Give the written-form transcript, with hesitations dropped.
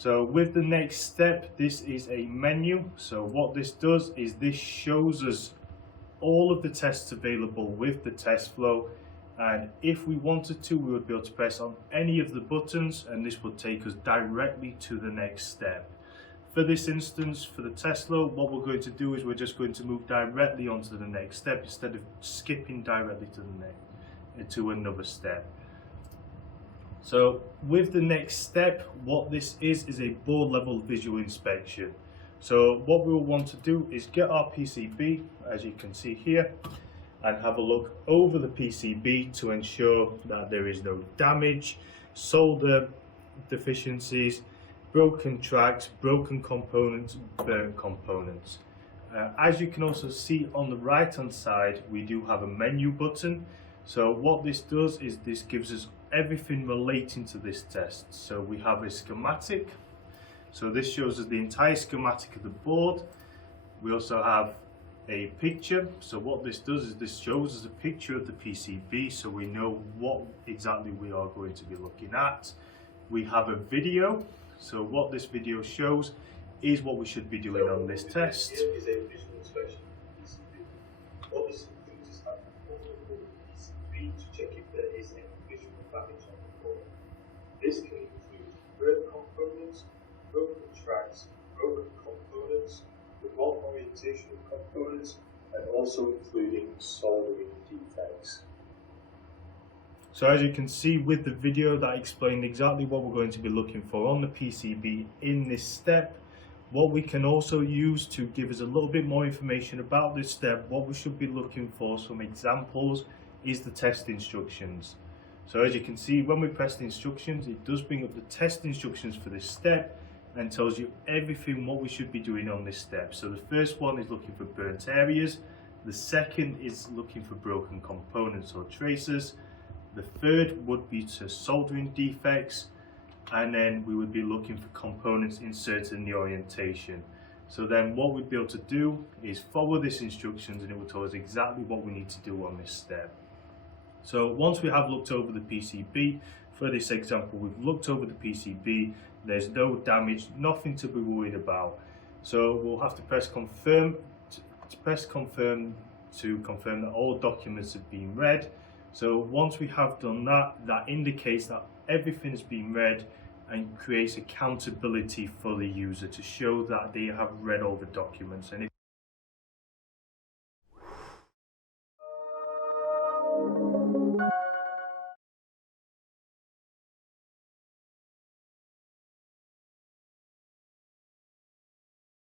So with the next step, this is a menu. So what this does is this shows us all of the tests available with the test flow, and if we wanted to, we would be able to press on any of the buttons and this would take us directly to the next step. For this instance, for the test flow, what we're going to do is we're just going to move directly onto the next step instead of skipping directly to the next, to another step. So with the next step, what this is a board level visual inspection. So what we will want to do is get our PCB, as you can see here, and have a look over the PCB to ensure that there is no damage, solder deficiencies, broken tracks, broken components, burnt components. As you can also see on the right hand side, we do have a menu button. So what this does is this gives us everything relating to this test. So we have a schematic. So this shows us the entire schematic of the board. We also have a picture. So what this does is this shows us a picture of the PCB so we know what exactly we are going to be looking at. We have a video. So what this video shows is what we should be doing on this test. Here is a visual inspection of the PCB. What this includes is having a photo of the PCB to check if there is any visual damage on the board. This can include burnt components, broken tracks, broken components, the wrong orientation of components, and also including soldering defects. So as you can see with the video, that explained exactly what we're going to be looking for on the PCB in this step. What we can also use to give us a little bit more information about this step, what we should be looking for, some examples, is the test instructions. So as you can see, when we press the instructions, it does bring up the test instructions for this step and tells you everything what we should be doing on this step. So the first one is looking for burnt areas, the second is looking for broken components or traces, the third would be to soldering defects, and then we would be looking for components inserted in the orientation. So then what we'd be able to do is follow these instructions and it will tell us exactly what we need to do on this step. So once we have looked over the PCB, for this example we've looked over the PCB, there's no damage, nothing to be worried about. So we'll have to press confirm to confirm that all documents have been read. So once we have done that, that indicates that everything has been read and creates accountability for the user to show that they have read all the documents. And if